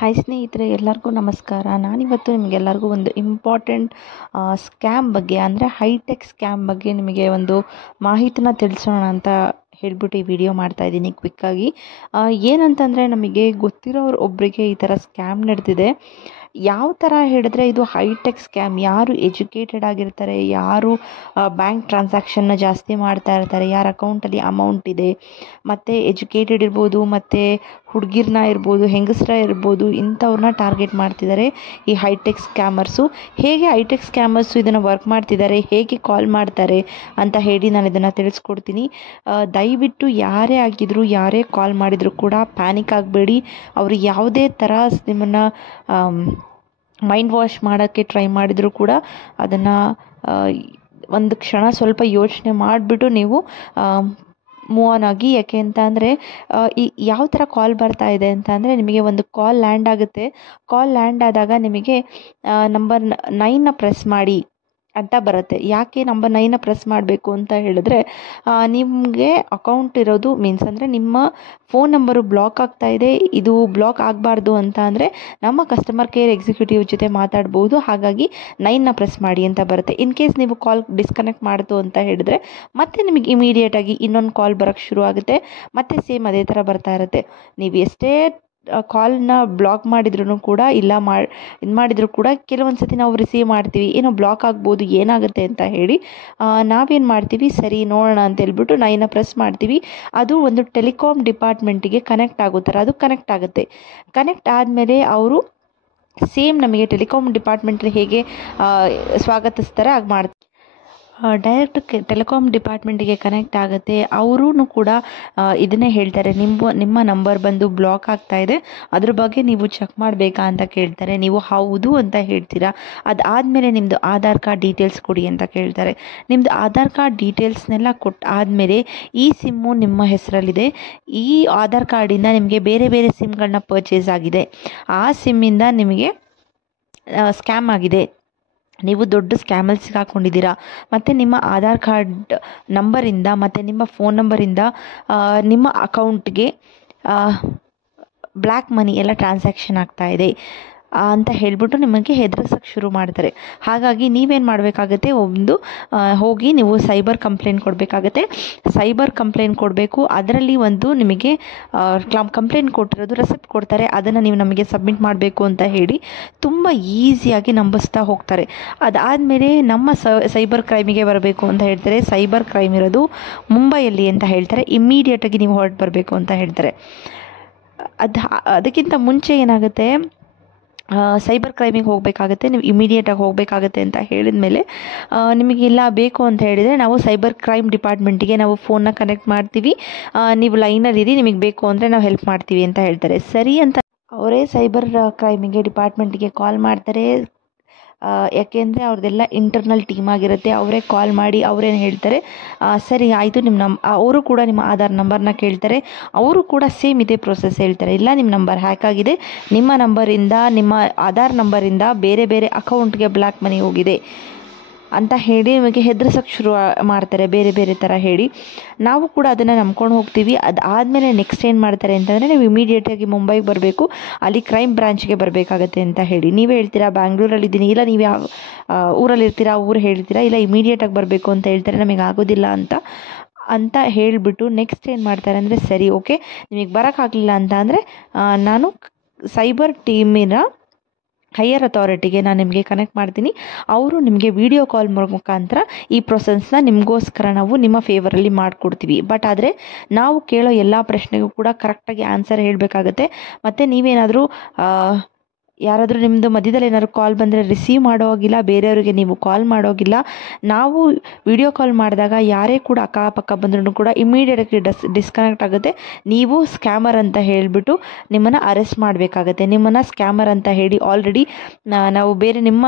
Hi ಸ್ನೇಹಿತರೆ, ಎಲ್ಲರಿಗೂ ನಮಸ್ಕಾರ. ನಾನಿವತ್ತು ನಿಮಗೆಲ್ಲರಿಗೂ ಒಂದು ಇಂಪಾರ್ಟೆಂಟ್ ಸ್ಕ್ಯಾಮ್ ಬಗ್ಗೆ, ಅಂದರೆ ಹೈಟೆಕ್ ಸ್ಕ್ಯಾಮ್ ಬಗ್ಗೆ ನಿಮಗೆ ಒಂದು ಮಾಹಿತಿನ ತಿಳಿಸೋಣ ಅಂತ ಹೇಳ್ಬಿಟ್ಟು ಈ ವಿಡಿಯೋ ಮಾಡ್ತಾಯಿದ್ದೀನಿ ಕ್ವಿಕ್ಕಾಗಿ. ಏನಂತಂದರೆ, ನಮಗೆ ಗೊತ್ತಿರೋರು ಒಬ್ಬರಿಗೆ ಈ ಥರ ಸ್ಕ್ಯಾಮ್ ನಡೆದಿದೆ. ಯಾವ ಥರ ಹೇಳಿದ್ರೆ ಇದು ಹೈಟೆಕ್ ಸ್ಕ್ಯಾಮ್. ಯಾರು ಎಜುಕೇಟೆಡ್ ಆಗಿರ್ತಾರೆ, ಯಾರು ಬ್ಯಾಂಕ್ ಟ್ರಾನ್ಸಾಕ್ಷನ್ನ ಜಾಸ್ತಿ ಮಾಡ್ತಾ ಇರ್ತಾರೆ, ಯಾರ ಅಕೌಂಟಲ್ಲಿ ಅಮೌಂಟ್ ಇದೆ, ಮತ್ತು ಎಜುಕೇಟೆಡ್ ಇರ್ಬೋದು, ಮತ್ತು ಹುಡುಗಿರ್ನ ಇರ್ಬೋದು, ಹೆಂಗಸ್ರ ಇರ್ಬೋದು, ಇಂಥವ್ರನ್ನ ಟಾರ್ಗೆಟ್ ಮಾಡ್ತಿದ್ದಾರೆ ಈ ಹೈಟೆಕ್ ಸ್ಕ್ಯಾಮರ್ಸು. ಹೇಗೆ ಹೈಟೆಕ್ ಸ್ಕ್ಯಾಮರ್ಸು ಇದನ್ನು ವರ್ಕ್ ಮಾಡ್ತಿದ್ದಾರೆ, ಹೇಗೆ ಕಾಲ್ ಮಾಡ್ತಾರೆ ಅಂತ ಹೇಳಿ ನಾನು ಇದನ್ನು ತಿಳಿಸ್ಕೊಡ್ತೀನಿ. ದಯವಿಟ್ಟು ಯಾರೇ ಆಗಿದ್ರು, ಯಾರೇ ಕಾಲ್ ಮಾಡಿದರೂ ಕೂಡ ಪ್ಯಾನಿಕ್ ಆಗಬೇಡಿ. ಅವರು ಯಾವುದೇ ಥರ ನಿಮ್ಮನ್ನು ಮೈಂಡ್ ವಾಶ್ ಮಾಡೋಕ್ಕೆ ಟ್ರೈ ಮಾಡಿದರೂ ಕೂಡ ಅದನ್ನು ಒಂದು ಕ್ಷಣ ಸ್ವಲ್ಪ ಯೋಚನೆ ಮಾಡಿಬಿಟ್ಟು ನೀವು ಮೂವ್ ಆನ್ ಆಗಿ. ಯಾಕೆ ಅಂತ ಅಂದರೆ, ಈ ಯಾವ ಥರ ಕಾಲ್ ಬರ್ತಾ ಇದೆ ಅಂತ ಅಂದರೆ, ನಿಮಗೆ ಒಂದು ಕಾಲ್ ಲ್ಯಾಂಡ್ ಆಗುತ್ತೆ. ಕಾಲ್ ಲ್ಯಾಂಡ್ ಆದಾಗ ನಿಮಗೆ ನಂಬರ್ 9ನ ಪ್ರೆಸ್ ಮಾಡಿ ಅಂತ ಬರುತ್ತೆ. ಯಾಕೆ ನಂಬರ್ 9ನ ಪ್ರೆಸ್ ಮಾಡಬೇಕು ಅಂತ ಹೇಳಿದ್ರೆ, ನಿಮಗೆ ಅಕೌಂಟ್ ಇರೋದು ಮೀನ್ಸ್ ಅಂದರೆ ನಿಮ್ಮ ಫೋನ್ ನಂಬರು ಬ್ಲಾಕ್ ಆಗ್ತಾ ಇದೆ. ಇದು ಬ್ಲಾಕ್ ಆಗಬಾರ್ದು ಅಂತ ಅಂದರೆ ನಮ್ಮ ಕಸ್ಟಮರ್ ಕೇರ್ ಎಕ್ಸಿಕ್ಯೂಟಿವ್ ಜೊತೆ ಮಾತಾಡ್ಬೋದು. ಹಾಗಾಗಿ 9ನ ಪ್ರೆಸ್ ಮಾಡಿ ಅಂತ ಬರುತ್ತೆ. ಇನ್ ಕೇಸ್ ನೀವು ಕಾಲ್ ಡಿಸ್ಕನೆಕ್ಟ್ ಮಾಡ್ತು ಅಂತ ಹೇಳಿದ್ರೆ ಮತ್ತೆ ನಿಮಗೆ ಇಮಿಡಿಯೇಟಾಗಿ ಇನ್ನೊಂದು ಕಾಲ್ ಬರೋಕ್ಕೆ ಶುರು ಆಗುತ್ತೆ. ಮತ್ತೆ ಸೇಮ್ ಅದೇ ಥರ ಬರ್ತಾ ಇರುತ್ತೆ. ನೀವು ಎಷ್ಟೇ ಕಾಲ್ನ ಬ್ಲಾಕ್ ಮಾಡಿದ್ರೂ ಕೂಡ, ಇಲ್ಲ ಇದು ಮಾಡಿದರೂ ಕೂಡ ಕೆಲವೊಂದು ಸತಿ ನಾವು ರಿಸೀವ್ ಮಾಡ್ತೀವಿ, ಏನೋ ಬ್ಲಾಕ್ ಆಗ್ಬೋದು, ಏನಾಗುತ್ತೆ ಅಂತ ಹೇಳಿ ನಾವೇನು ಮಾಡ್ತೀವಿ, ಸರಿ ನೋಡೋಣ ಅಂತ ಹೇಳ್ಬಿಟ್ಟು 9ನ ಪ್ರೆಸ್ ಮಾಡ್ತೀವಿ. ಅದು ಒಂದು ಟೆಲಿಕಾಮ್ ಡಿಪಾರ್ಟ್ಮೆಂಟಿಗೆ ಕನೆಕ್ಟ್ ಆಗೋ ಥರ ಅದು ಕನೆಕ್ಟ್ ಆಗುತ್ತೆ. ಕನೆಕ್ಟ್ ಆದಮೇಲೆ ಅವರು ಸೇಮ್ ನಮಗೆ ಟೆಲಿಕಾಮ್ ಡಿಪಾರ್ಟ್ಮೆಂಟಲ್ಲಿ ಹೇಗೆ ಸ್ವಾಗತಿಸ್ತಾರೆ ಹಾಗೆ ಮಾಡ್ತಾರೆ. ಡೈರೆಕ್ಟ್ ಟೆಲಿಕಾಮ್ ಡಿಪಾರ್ಟ್ಮೆಂಟಿಗೆ ಕನೆಕ್ಟ್ ಆಗುತ್ತೆ. ಅವರೂ ಕೂಡ ಇದನ್ನೇ ಹೇಳ್ತಾರೆ, ನಿಮ್ಮ ನಂಬರ್ ಬಂದು ಬ್ಲಾಕ್ ಆಗ್ತಾ ಇದೆ, ಅದ್ರ ಬಗ್ಗೆ ನೀವು ಚೆಕ್ ಮಾಡಬೇಕಾ ಅಂತ ಕೇಳ್ತಾರೆ. ನೀವು ಹೌದು ಅಂತ ಹೇಳ್ತೀರಾ. ಅದಾದಮೇಲೆ ನಿಮ್ಮದು ಆಧಾರ್ ಕಾರ್ಡ್ ಡೀಟೇಲ್ಸ್ ಕೊಡಿ ಅಂತ ಕೇಳ್ತಾರೆ. ನಿಮ್ಮದು ಆಧಾರ್ ಕಾರ್ಡ್ ಡೀಟೇಲ್ಸ್ನೆಲ್ಲ ಕೊಟ್ಟು ಆದಮೇಲೆ ಈ ಸಿಮ್ಮು ನಿಮ್ಮ ಹೆಸರಲ್ಲಿದೆ, ಈ ಆಧಾರ್ ಕಾರ್ಡಿಂದ ನಿಮಗೆ ಬೇರೆ ಬೇರೆ ಸಿಮ್ಗಳನ್ನ ಪರ್ಚೇಸ್ ಆಗಿದೆ, ಆ ಸಿಮ್ಮಿಂದ ನಿಮಗೆ ಸ್ಕ್ಯಾಮ್ ಆಗಿದೆ, ನೀವು ದೊಡ್ಡ ಸ್ಕ್ಯಾಮಲ್ಲಿ ಸಿಗಾಕೊಂಡಿದ್ದೀರಾ, ಮತ್ತು ನಿಮ್ಮ ಆಧಾರ್ ಕಾರ್ಡ್ ನಂಬರಿಂದ ಮತ್ತು ನಿಮ್ಮ ಫೋನ್ ನಂಬರಿಂದ ನಿಮ್ಮ ಅಕೌಂಟ್ಗೆ ಬ್ಲ್ಯಾಕ್ ಮನಿ ಎಲ್ಲ ಟ್ರಾನ್ಸಾಕ್ಷನ್ ಆಗ್ತಾ ಇದೆ ಅಂತ ಹೇಳ್ಬಿಟ್ಟು ನಿಮಗೆ ಹೆದರಿಸೋಕ್ಕೆ ಶುರು ಮಾಡ್ತಾರೆ. ಹಾಗಾಗಿ ನೀವೇನು ಮಾಡಬೇಕಾಗತ್ತೆ, ಹೋಗಿ ನೀವು ಸೈಬರ್ ಕಂಪ್ಲೇಂಟ್ ಕೊಡಬೇಕಾಗತ್ತೆ. ಸೈಬರ್ ಕಂಪ್ಲೇಂಟ್ ಕೊಡಬೇಕು. ಅದರಲ್ಲಿ ಒಂದು ನಿಮಗೆ ಕಂಪ್ಲೇಂಟ್ ಕೊಟ್ಟಿರೋದು ರೆಸಿಪ್ಟ್ ಕೊಡ್ತಾರೆ, ಅದನ್ನು ನೀವು ನಮಗೆ ಸಬ್ಮಿಟ್ ಮಾಡಬೇಕು ಅಂತ ಹೇಳಿ ತುಂಬ ಈಸಿಯಾಗಿ ನಂಬಿಸ್ತಾ ಹೋಗ್ತಾರೆ. ಅದಾದಮೇಲೆ ನಮ್ಮ ಸೈಬರ್ ಕ್ರೈಮಿಗೆ ಬರಬೇಕು ಅಂತ ಹೇಳ್ತಾರೆ. ಸೈಬರ್ ಕ್ರೈಮ್ ಇರೋದು ಮುಂಬೈಯಲ್ಲಿ ಅಂತ ಹೇಳ್ತಾರೆ. ಇಮ್ಮಿಡಿಯೇಟಾಗಿ ನೀವು ಹೊರಟು ಬರಬೇಕು ಅಂತ ಹೇಳ್ತಾರೆ. ಅದಕ್ಕಿಂತ ಮುಂಚೆ ಏನಾಗುತ್ತೆ, ಸೈಬರ್ ಕ್ರೈಮಿಗೆ ಹೋಗಬೇಕಾಗತ್ತೆ, ನೀವು ಇಮಿಡಿಯೇಟಾಗಿ ಹೋಗಬೇಕಾಗತ್ತೆ ಅಂತ ಹೇಳಿದ ಮೇಲೆ ನಿಮಗೆಲ್ಲ ಬೇಕು ಅಂತ ಹೇಳಿದರೆ ನಾವು ಸೈಬರ್ ಕ್ರೈಮ್ ಡಿಪಾರ್ಟ್ಮೆಂಟಿಗೆ ನಾವು ಫೋನ್ನ ಕನೆಕ್ಟ್ ಮಾಡ್ತೀವಿ, ನೀವು ಲೈನಲ್ಲಿರಿ, ನಿಮಗೆ ಬೇಕು ಅಂದರೆ ನಾವು ಹೆಲ್ಪ್ ಮಾಡ್ತೀವಿ ಅಂತ ಹೇಳ್ತಾರೆ. ಸರಿ ಅಂತ ಅವರೇ ಸೈಬರ್ ಕ್ರೈಮಿಗೆ ಡಿಪಾರ್ಟ್ಮೆಂಟಿಗೆ ಕಾಲ್ ಮಾಡ್ತಾರೆ. ಯಾಕೆಂದರೆ ಅವ್ರದ್ದೆಲ್ಲ ಇಂಟರ್ನಲ್ ಟೀಮ್ ಆಗಿರುತ್ತೆ. ಅವರೇ ಕಾಲ್ ಮಾಡಿ ಅವರೇನು ಹೇಳ್ತಾರೆ, ಸರಿ ಆಯಿತು, ಅವರು ಕೂಡ ನಿಮ್ಮ ಆಧಾರ್ ನಂಬರ್ನ ಕೇಳ್ತಾರೆ. ಅವರು ಕೂಡ ಸೇಮ್ ಇದೇ ಪ್ರೋಸೆಸ್ ಹೇಳ್ತಾರೆ, ಇಲ್ಲ ನಿಮ್ಮ ನಂಬರ್ ಹ್ಯಾಕ್ ಆಗಿದೆ, ನಿಮ್ಮ ನಂಬರಿಂದ, ನಿಮ್ಮ ಆಧಾರ್ ನಂಬರಿಂದ ಬೇರೆ ಬೇರೆ ಅಕೌಂಟ್ಗೆ ಬ್ಲ್ಯಾಕ್ ಮನಿ ಹೋಗಿದೆ ಅಂತ ಹೇಳಿ ನಿಮಗೆ ಹೆದರಿಸೋಕ್ಕೆ ಶುರು ಮಾಡ್ತಾರೆ, ಬೇರೆ ಬೇರೆ ಥರ ಹೇಳಿ. ನಾವು ಕೂಡ ಅದನ್ನು ನಂಬ್ಕೊಂಡು ಹೋಗ್ತೀವಿ. ಅದಾದಮೇಲೆ ನೆಕ್ಸ್ಟ್ ಏನು ಮಾಡ್ತಾರೆ ಅಂತಂದರೆ, ನೀವು ಇಮಿಡಿಯೇಟಾಗಿ ಮುಂಬೈಗೆ ಬರಬೇಕು, ಅಲ್ಲಿ ಕ್ರೈಮ್ ಬ್ರಾಂಚ್ಗೆ ಬರಬೇಕಾಗತ್ತೆ ಅಂತ ಹೇಳಿ. ನೀವೇ ಹೇಳ್ತೀರಾ ಬ್ಯಾಂಗ್ಳೂರಲ್ಲಿದ್ದೀನಿ, ಇಲ್ಲ ನೀವು ಯಾವ ಊರಲ್ಲಿರ್ತೀರಾ ಊರು ಹೇಳ್ತೀರಾ, ಇಲ್ಲ ಇಮಿಡಿಯೇಟಾಗಿ ಬರಬೇಕು ಅಂತ ಹೇಳ್ತಾರೆ, ನಮಗೆ ಆಗೋದಿಲ್ಲ ಅಂತ ಹೇಳಿಬಿಟ್ಟು ನೆಕ್ಸ್ಟ್ ಏನು ಮಾಡ್ತಾರೆ ಅಂದರೆ, ಸರಿ ಓಕೆ ನಿಮಗೆ ಬರೋಕ್ಕಾಗಲಿಲ್ಲ ಅಂತ ಅಂದರೆ ನಾನು ಸೈಬರ್ ಟೀಮಿನ ಹೈಯರ್ ಅಥಾರಿಟಿಗೆ ನಾನು ನಿಮಗೆ ಕನೆಕ್ಟ್ ಮಾಡ್ತೀನಿ, ಅವರು ನಿಮಗೆ ವಿಡಿಯೋ ಕಾಲ್ ಮುಖಾಂತರ ಈ ಪ್ರೊಸೆಸ್ನ ನಿಮಗೋಸ್ಕರ ನಾವು ನಿಮ್ಮ ಫೇವರಲ್ಲಿ ಮಾಡಿಕೊಡ್ತೀವಿ. ಬಟ್ ಆದರೆ ನಾವು ಕೇಳೋ ಎಲ್ಲ ಪ್ರಶ್ನೆಗೂ ಕೂಡ ಕರೆಕ್ಟಾಗಿ ಆನ್ಸರ್ ಹೇಳಬೇಕಾಗತ್ತೆ. ಮತ್ತು ನೀವೇನಾದರೂ ಯಾರಾದರೂ ನಿಮ್ಮದು ಮಧ್ಯದಲ್ಲಿ ಏನಾದರೂ ಕಾಲ್ ಬಂದರೆ ರಿಸೀವ್ ಮಾಡೋಗಿಲ್ಲ, ಬೇರೆಯವರಿಗೆ ನೀವು ಕಾಲ್ ಮಾಡೋಗಿಲ್ಲ. ನಾವು ವಿಡಿಯೋ ಕಾಲ್ ಮಾಡಿದಾಗ ಯಾರೇ ಕೂಡ ಅಕ್ಕಪಕ್ಕ ಬಂದ್ರೂ ಕೂಡ ಇಮಿಡಿಯೇಟಾಗಿ ಡಿಸ್ಕನೆಕ್ಟ್ ಆಗುತ್ತೆ. ನೀವು ಸ್ಕ್ಯಾಮರ್ ಅಂತ ಹೇಳಿಬಿಟ್ಟು ನಿಮ್ಮನ್ನು ಅರೆಸ್ಟ್ ಮಾಡಬೇಕಾಗತ್ತೆ. ನಿಮ್ಮನ್ನು ಸ್ಕ್ಯಾಮರ್ ಅಂತ ಹೇಳಿ ಆಲ್ರೆಡಿ ನಾವು ಬೇರೆ ನಿಮ್ಮ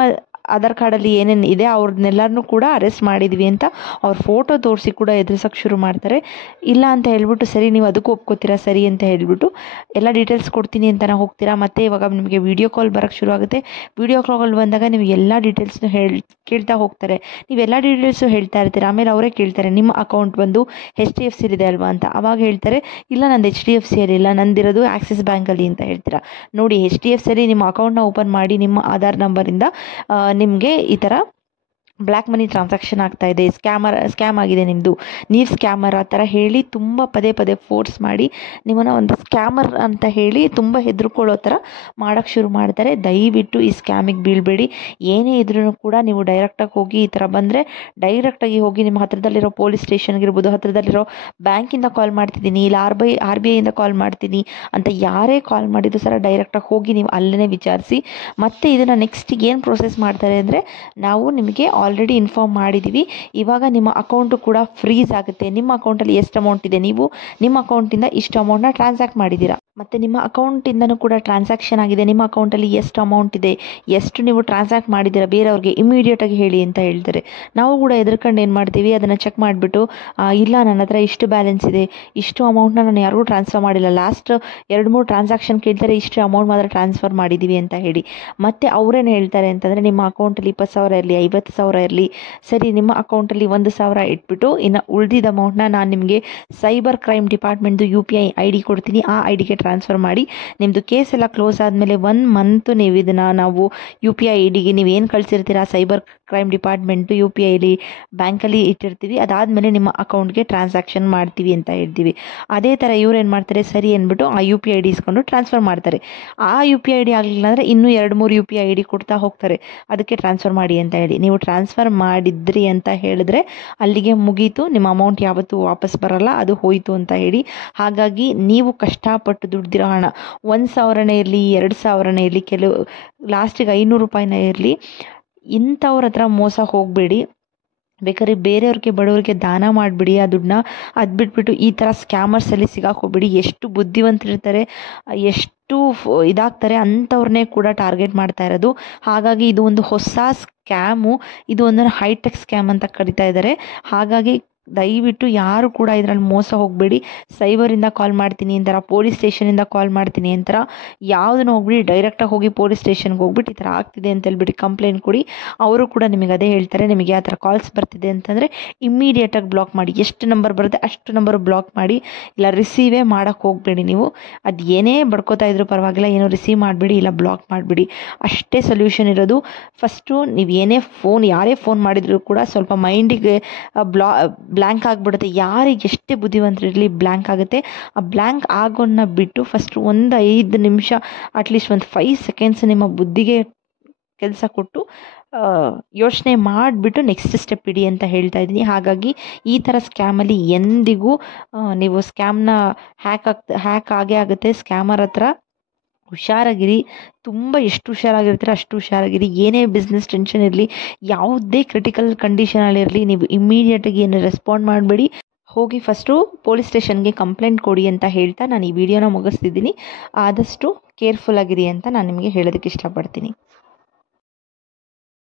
ಆಧಾರ್ ಕಾರ್ಡಲ್ಲಿ ಏನೇನು ಇದೆ ಅವ್ರನ್ನೆಲ್ಲರನ್ನೂ ಕೂಡ ಅರೆಸ್ಟ್ ಮಾಡಿದ್ವಿ ಅಂತ ಅವ್ರ ಫೋಟೋ ತೋರಿಸಿ ಕೂಡ ಎದುರಿಸೋಕ್ಕೆ ಶುರು ಮಾಡ್ತಾರೆ. ಇಲ್ಲ ಅಂತ ಹೇಳ್ಬಿಟ್ಟು ಸರಿ ನೀವು ಅದಕ್ಕೂ ಒಪ್ಕೋತೀರಾ ಸರಿ ಅಂತ ಹೇಳ್ಬಿಟ್ಟು ಎಲ್ಲ ಡೀಟೇಲ್ಸ್ ಕೊಡ್ತೀನಿ ಅಂತ ಹೋಗ್ತೀರಾ. ಮತ್ತು ಇವಾಗ ನಿಮಗೆ ವೀಡಿಯೋ ಕಾಲ್ ಬರೋಕ್ಕೆ ಶುರು ಆಗುತ್ತೆ. ವೀಡಿಯೋ ಕಾಲ್ ಬಂದಾಗ ನೀವು ಎಲ್ಲ ಡೀಟೇಲ್ಸ್ನು ಕೇಳ್ತಾ ಹೋಗ್ತಾರೆ. ನೀವೆಲ್ಲ ಡೀಟೇಲ್ಸು ಹೇಳ್ತಾ ಇರ್ತೀರ. ಆಮೇಲೆ ಅವರೇ ಕೇಳ್ತಾರೆ ನಿಮ್ಮ ಅಕೌಂಟ್ ಬಂದು HDFC ಇದೆ ಅಲ್ವಾ ಅಂತ. ಆವಾಗ ಹೇಳ್ತಾರೆ ಇಲ್ಲ ನಂದು HDFC ಇಲ್ಲ, ನಂದಿರೋದು ಆಕ್ಸಿಸ್ ಬ್ಯಾಂಕಲ್ಲಿ ಅಂತ ಹೇಳ್ತೀರಾ. ನೋಡಿ HDFC ನಿಮ್ಮ ಅಕೌಂಟ್ನ ಓಪನ್ ಮಾಡಿ ನಿಮ್ಮ ಆಧಾರ್ ನಂಬರಿಂದ ನಿಮಗೆ ಈ ಥರ ಬ್ಲ್ಯಾಕ್ ಮನಿ ಟ್ರಾನ್ಸಾಕ್ಷನ್ ಆಗ್ತಾ ಇದೆ, ಸ್ಕ್ಯಾಮ್ ಆಗಿದೆ ನಿಮ್ಮದು, ನೀವು ಸ್ಕ್ಯಾಮರ್ ಆ ಥರ ಹೇಳಿ ತುಂಬ ಪದೇ ಪದೇ ಫೋರ್ಸ್ ಮಾಡಿ ನಿಮ್ಮನ್ನು ಒಂದು ಸ್ಕ್ಯಾಮರ್ ಅಂತ ಹೇಳಿ ತುಂಬ ಹೆದರ್ಕೊಳ್ಳೋ ಥರ ಮಾಡೋಕ್ಕೆ ಶುರು ಮಾಡ್ತಾರೆ. ದಯವಿಟ್ಟು ಈ ಸ್ಕ್ಯಾಮಿಗೆ ಬೀಳಬೇಡಿ. ಏನೇ ಇದ್ರೂ ಕೂಡ ನೀವು ಡೈರೆಕ್ಟಾಗಿ ಹೋಗಿ ಈ ಥರ ಬಂದರೆ ಡೈರೆಕ್ಟಾಗಿ ಹೋಗಿ ನಿಮ್ಮ ಹತ್ರದಲ್ಲಿರೋ ಪೊಲೀಸ್ ಸ್ಟೇಷನ್ಗಿರ್ಬೋದು, ಹತ್ರದಲ್ಲಿರೋ ಬ್ಯಾಂಕಿಂದ ಕಾಲ್ ಮಾಡ್ತಿದ್ದೀನಿ, ಇಲ್ಲ RBI ಇಂದ ಕಾಲ್ ಮಾಡ್ತೀನಿ ಅಂತ ಯಾರೇ ಕಾಲ್ ಮಾಡಿದ್ರು ಸರ ಡೈರೆಕ್ಟಾಗಿ ಹೋಗಿ ನೀವು ಅಲ್ಲೇ ವಿಚಾರಿಸಿ. ಮತ್ತು ಇದನ್ನು ನೆಕ್ಸ್ಟ್ ಏನು ಪ್ರೋಸೆಸ್ ಮಾಡ್ತಾರೆ ಅಂದರೆ ನಾವು ನಿಮಗೆ ಆಲ್ರೆಡಿ ಇನ್ಫಾರ್ಮ್ ಮಾಡಿದ್ದೀವಿ, ಇವಾಗ ನಿಮ್ಮ ಅಕೌಂಟು ಕೂಡ ಫ್ರೀಸ್ ಆಗುತ್ತೆ. ನಿಮ್ಮ ಅಕೌಂಟಲ್ಲಿ ಎಷ್ಟು ಅಮೌಂಟ್ ಇದೆ, ನೀವು ನಿಮ್ಮ ಅಕೌಂಟಿಂದ ಇಷ್ಟು ಅಮೌಂಟ್ನ ಟ್ರಾನ್ಸಾಕ್ಟ್ ಮಾಡಿದ್ದೀರಾ, ಮತ್ತು ನಿಮ್ಮ ಅಕೌಂಟಿಂದನೂ ಕೂಡ ಟ್ರಾನ್ಸಾಕ್ಷನ್ ಆಗಿದೆ, ನಿಮ್ಮ ಅಕೌಂಟಲ್ಲಿ ಎಷ್ಟು ಅಮೌಂಟ್ ಇದೆ, ಎಷ್ಟು ನೀವು ಟ್ರಾನ್ಸಾಕ್ಟ್ ಮಾಡಿದ್ದೀರಾ ಬೇರೆಯವ್ರಿಗೆ ಇಮಿಡಿಯೇಟಾಗಿ ಹೇಳಿ ಅಂತ ಹೇಳ್ತಾರೆ. ನಾವು ಕೂಡ ಎದುರ್ಕೊಂಡು ಏನು ಮಾಡ್ತೀವಿ, ಅದನ್ನು ಚೆಕ್ ಮಾಡಿಬಿಟ್ಟು ಇಲ್ಲ ನನ್ನ ಹತ್ರ ಇಷ್ಟು ಬ್ಯಾಲೆನ್ಸ್ ಇದೆ, ಇಷ್ಟು ಅಮೌಂಟ್ನ ನಾನು ಯಾರಿಗೂ ಟ್ರಾನ್ಸ್ಫರ್ ಮಾಡಿಲ್ಲ, ಲಾಸ್ಟ್ 2-3 ಟ್ರಾನ್ಸಾಕ್ಷನ್ ಕೇಳ್ತಾರೆ, ಇಷ್ಟು ಅಮೌಂಟ್ ಮಾತ್ರ ಟ್ರಾನ್ಸ್ಫರ್ ಮಾಡಿದ್ದೀವಿ ಅಂತ ಹೇಳಿ. ಮತ್ತು ಅವರೇನು ಹೇಳ್ತಾರೆ ಅಂತಂದರೆ ನಿಮ್ಮ ಅಕೌಂಟಲ್ಲಿ 20,000 ಇರಲಿ, 50,000 ಇರಲಿ, ಸರಿ ನಿಮ್ಮ ಅಕೌಂಟಲ್ಲಿ 1,000 ಇಟ್ಬಿಟ್ಟು ಇನ್ನು ಉಳಿದಿದ್ದ ಅಮೌಂಟ್ನ ನಾನು ನಿಮಗೆ ಸೈಬರ್ ಕ್ರೈಮ್ ಡಿಪಾರ್ಟ್ಮೆಂಟ್ದು UPI ID ಕೊಡ್ತೀನಿ, ಆ IDಗೆ ಟ್ರಾನ್ಸ್ಫರ್ ಮಾಡಿ ನಿಮ್ಮದು ಕೇಸ್ ಎಲ್ಲ ಕ್ಲೋಸ್ ಆದಮೇಲೆ 1 ಮಂತ್ ನೀವು ಇದನ್ನು ನಾವು UPI IDಗೆ ನೀವೇನು ಕಳಿಸಿರ್ತೀರ ಸೈಬರ್ ಕ್ರೈಮ್ ಡಿಪಾರ್ಟ್ಮೆಂಟು UPIಲಿ ಬ್ಯಾಂಕಲ್ಲಿ ಇಟ್ಟಿರ್ತೀವಿ, ಅದಾದಮೇಲೆ ನಿಮ್ಮ ಅಕೌಂಟ್ಗೆ ಟ್ರಾನ್ಸಾಕ್ಷನ್ ಮಾಡ್ತೀವಿ ಅಂತ ಹೇಳ್ತೀವಿ. ಅದೇ ಥರ ಇವ್ರು ಏನು ಮಾಡ್ತಾರೆ ಸರಿ ಅಂದ್ಬಿಟ್ಟು ಆ UPI ID ಇಸ್ಕೊಂಡು ಟ್ರಾನ್ಸ್ಫರ್ ಮಾಡ್ತಾರೆ. ಆ UPI ID ಆಗಲಿಲ್ಲ ಅಂದರೆ ಇನ್ನೂ 2-3 UPI ID ಕೊಡ್ತಾ ಹೋಗ್ತಾರೆ, ಅದಕ್ಕೆ ಟ್ರಾನ್ಸ್ಫರ್ ಮಾಡಿ ಅಂತ ಹೇಳಿ. ನೀವು ಟ್ರಾನ್ಸ್ಫರ್ ಮಾಡಿದ್ರಿ ಅಂತ ಹೇಳಿದ್ರೆ ಅಲ್ಲಿಗೆ ಮುಗೀತು, ನಿಮ್ಮ ಅಮೌಂಟ್ ಯಾವತ್ತೂ ವಾಪಸ್ ಬರಲ್ಲ, ಅದು ಹೋಯಿತು ಅಂತ ಹೇಳಿ. ಹಾಗಾಗಿ ನೀವು ಕಷ್ಟಪಟ್ಟು ದುಡ್ದಿರೋ ಹಣ 1,000ನೇ ಇರಲಿ, 2,000ನೇ ಇರಲಿ, ಕೆಲವು ಲಾಸ್ಟಿಗೆ 500 ರೂಪಾಯಿನೇ ಇರಲಿ, ಇಂಥವ್ರ ಹತ್ರ ಮೋಸ ಹೋಗಬೇಡಿ. ಬೇಕಾದ್ರೆ ಬೇರೆಯವ್ರಿಗೆ ಬಡವರಿಗೆ ದಾನ ಮಾಡಿಬಿಡಿ ಆ ದುಡ್ಡನ್ನ. ಅದು ಬಿಟ್ಬಿಟ್ಟು ಈ ಥರ ಸ್ಕ್ಯಾಮರ್ಸಲ್ಲಿ ಸಿಗಾಕೋಗ್ಬಿಡಿ. ಎಷ್ಟು ಬುದ್ಧಿವಂತರಿರ್ತಾರೆ, ಎಷ್ಟು ಇದಾಗ್ತಾರೆ ಅಂಥವ್ರನ್ನೇ ಕೂಡ ಟಾರ್ಗೆಟ್ ಮಾಡ್ತಾ ಇರೋದು. ಹಾಗಾಗಿ ಇದು ಒಂದು ಹೊಸ ಸ್ಕ್ಯಾಮು, ಇದು ಒಂದು ಹೈಟೆಕ್ ಸ್ಕ್ಯಾಮ್ ಅಂತ ಕರಿತಾ ಇದ್ದಾರೆ. ಹಾಗಾಗಿ ದಯವಿಟ್ಟು ಯಾರು ಕೂಡ ಇದರಲ್ಲಿ ಮೋಸ ಹೋಗಬೇಡಿ. ಸೈಬರಿಂದ ಕಾಲ್ ಮಾಡ್ತೀನಿ ಅಂತಾರ, ಪೊಲೀಸ್ ಸ್ಟೇಷನಿಂದ ಕಾಲ್ ಮಾಡ್ತೀನಿ ಅಂತಾರ, ಯಾವುದನ್ನು ಹೋಗ್ಬಿಡಿ ಡೈರೆಕ್ಟಾಗಿ ಹೋಗಿ ಪೊಲೀಸ್ ಸ್ಟೇಷನ್ಗೆ ಹೋಗ್ಬಿಟ್ಟು ಈ ಥರ ಆಗ್ತಿದೆ ಅಂತ ಹೇಳ್ಬಿಟ್ಟು ಕಂಪ್ಲೇಂಟ್ ಕೊಡಿ. ಅವರು ಕೂಡ ನಿಮಗೆ ಅದೇ ಹೇಳ್ತಾರೆ, ನಿಮಗೆ ಆ ಥರ ಕಾಲ್ಸ್ ಬರ್ತಿದೆ ಅಂತಂದರೆ ಇಮ್ಮಿಡಿಯೇಟಾಗಿ ಬ್ಲಾಕ್ ಮಾಡಿ. ಎಷ್ಟು ನಂಬರ್ ಬರುತ್ತೆ ಅಷ್ಟು ನಂಬರ್ ಬ್ಲಾಕ್ ಮಾಡಿ, ಇಲ್ಲ ರಿಸೀವೇ ಮಾಡೋಕ್ಕೆ ಹೋಗಬೇಡಿ. ನೀವು ಅದು ಏನೇ ಬಡ್ಕೋತಾ ಇದ್ರೂ ಪರವಾಗಿಲ್ಲ, ಏನೋ ರಿಸೀವ್ ಮಾಡಿಬಿಡಿ, ಇಲ್ಲ ಬ್ಲಾಕ್ ಮಾಡಿಬಿಡಿ, ಅಷ್ಟೇ ಸೊಲ್ಯೂಷನ್ ಇರೋದು. ಫಸ್ಟು ನೀವು ಏನೇ ಯಾರೇ ಫೋನ್ ಮಾಡಿದರೂ ಕೂಡ ಸ್ವಲ್ಪ ಮೈಂಡಿಗೆ ಬ್ಲ್ಯಾಂಕ್ ಆಗಿಬಿಡುತ್ತೆ. ಯಾರಿಗೆ ಎಷ್ಟೇ ಬುದ್ಧಿವಂತರಿರಲಿ ಬ್ಲ್ಯಾಂಕ್ ಆಗುತ್ತೆ. ಆ ಬ್ಲ್ಯಾಂಕ್ ಆಗೋನ್ನ ಬಿಟ್ಟು ಫಸ್ಟ್ ಒಂದು 5 ನಿಮಿಷ ಅಟ್ಲೀಸ್ಟ್ ಒಂದು 5 ಸೆಕೆಂಡ್ಸ್ ನಿಮ್ಮ ಬುದ್ಧಿಗೆ ಕೆಲಸ ಕೊಟ್ಟು ಯೋಚನೆ ಮಾಡಿಬಿಟ್ಟು ನೆಕ್ಸ್ಟ್ ಸ್ಟೆಪ್ ಇಡಿ ಅಂತ ಹೇಳ್ತಾ ಇದ್ದೀನಿ. ಹಾಗಾಗಿ ಈ ಥರ ಸ್ಕ್ಯಾಮಲ್ಲಿ ಎಂದಿಗೂ ನೀವು ಸ್ಕ್ಯಾಮ್ನ ಹ್ಯಾಕ್ ಆಗೇ ಆಗುತ್ತೆ. ಸ್ಕ್ಯಾಮರ್ ಹತ್ರ ಹುಷಾರಾಗಿರಿ, ತುಂಬ ಎಷ್ಟು ಹುಷಾರಾಗಿರ್ತೀರ ಅಷ್ಟು ಹುಷಾರಾಗಿರಿ. ಏನೇ ಬಿಸ್ನೆಸ್ ಟೆನ್ಷನ್ ಇರಲಿ, ಯಾವುದೇ ಕ್ರಿಟಿಕಲ್ ಕಂಡೀಷನಲ್ಲಿರಲಿ, ನೀವು ಇಮ್ಮಿಡಿಯೇಟಾಗಿ ಏನು ರೆಸ್ಪಾಂಡ್ ಮಾಡಬೇಡಿ. ಹೋಗಿ ಫಸ್ಟು ಪೊಲೀಸ್ ಸ್ಟೇಷನ್ಗೆ ಕಂಪ್ಲೇಂಟ್ ಕೊಡಿ ಅಂತ ಹೇಳ್ತಾ ನಾನು ಈ ವಿಡಿಯೋನ ಮುಗಿಸ್ತಿದ್ದೀನಿ. ಆದಷ್ಟು ಕೇರ್ಫುಲ್ ಆಗಿರಿ ಅಂತ ನಾನು ನಿಮಗೆ ಹೇಳೋದಕ್ಕೆ ಇಷ್ಟಪಡ್ತೀನಿ.